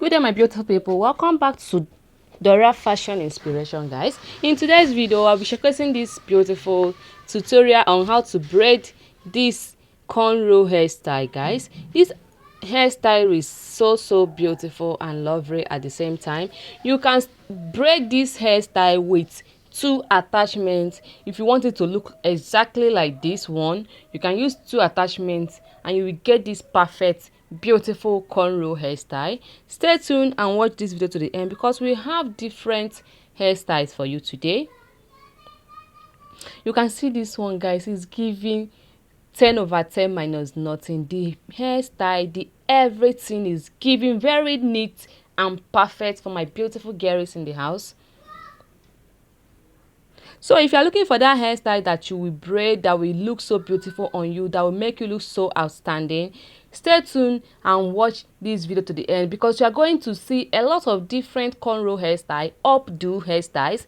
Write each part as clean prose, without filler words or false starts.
Good day, my beautiful people. Welcome back to Dora Fashion Inspiration, guys. In today's video, I'll be showcasing this beautiful tutorial on how to braid this cornrow hairstyle, guys. This hairstyle is so beautiful and lovely at the same time. You can braid this hairstyle with two attachments. If you want it to look exactly like this one, you can use two attachments and you will get this perfect beautiful cornrow hairstyle. Stay tuned and watch this video to the end because we have different hairstyles for you today. You can see this one, guys, is giving 10/10 minus nothing. The hairstyle, the everything is giving very neat and perfect for my beautiful girls in the house. So if you're looking for that hairstyle that you will braid, that will look so beautiful on you, that will make you look so outstanding, stay tuned and watch this video to the end because you are going to see a lot of different cornrow hairstyle, updo hairstyles,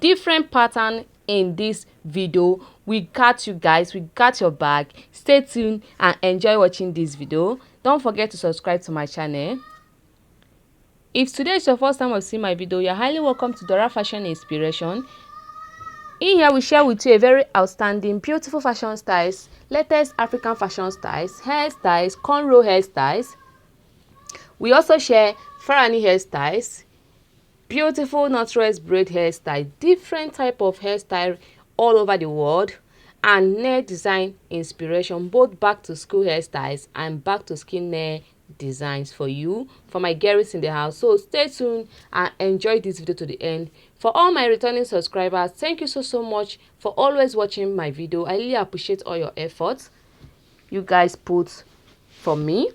different pattern in this video. We got you guys, we got your back. Stay tuned and enjoy watching this video. Don't forget to subscribe to my channel. If today is your first time of seeing my video, you're highly welcome to Dora Fashion Inspiration. In here, we share with you a very outstanding, beautiful fashion styles, latest African fashion styles, hairstyles, cornrow hairstyles. We also share Farani hairstyles, beautiful naturals braid hairstyle, different type of hairstyle all over the world, and nail design inspiration, both back to school hairstyles and back to school nail designs for you, for my girls in the house. So stay tuned and enjoy this video to the end. For all my returning subscribers, thank you so much for always watching my video. I really appreciate all your efforts you guys put for me.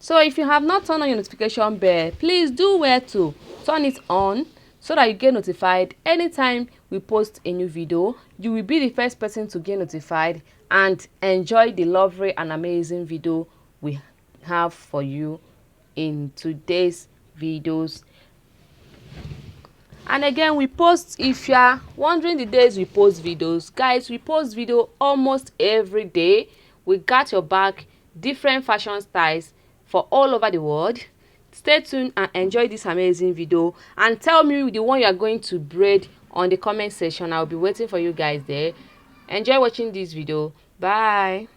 So if you have not turned on your notification bell, please do well to turn it on so that you get notified anytime we post a new video. You will be the first person to get notified and enjoy the lovely and amazing video we have for you in today's videos. And again, we post, if you are wondering the days we post videos, guys, we post video almost every day. We got your back, different fashion styles for all over the world. Stay tuned and enjoy this amazing video and tell me the one you are going to braid on the comment section. I'll be waiting for you guys there. Enjoy watching this video. Bye.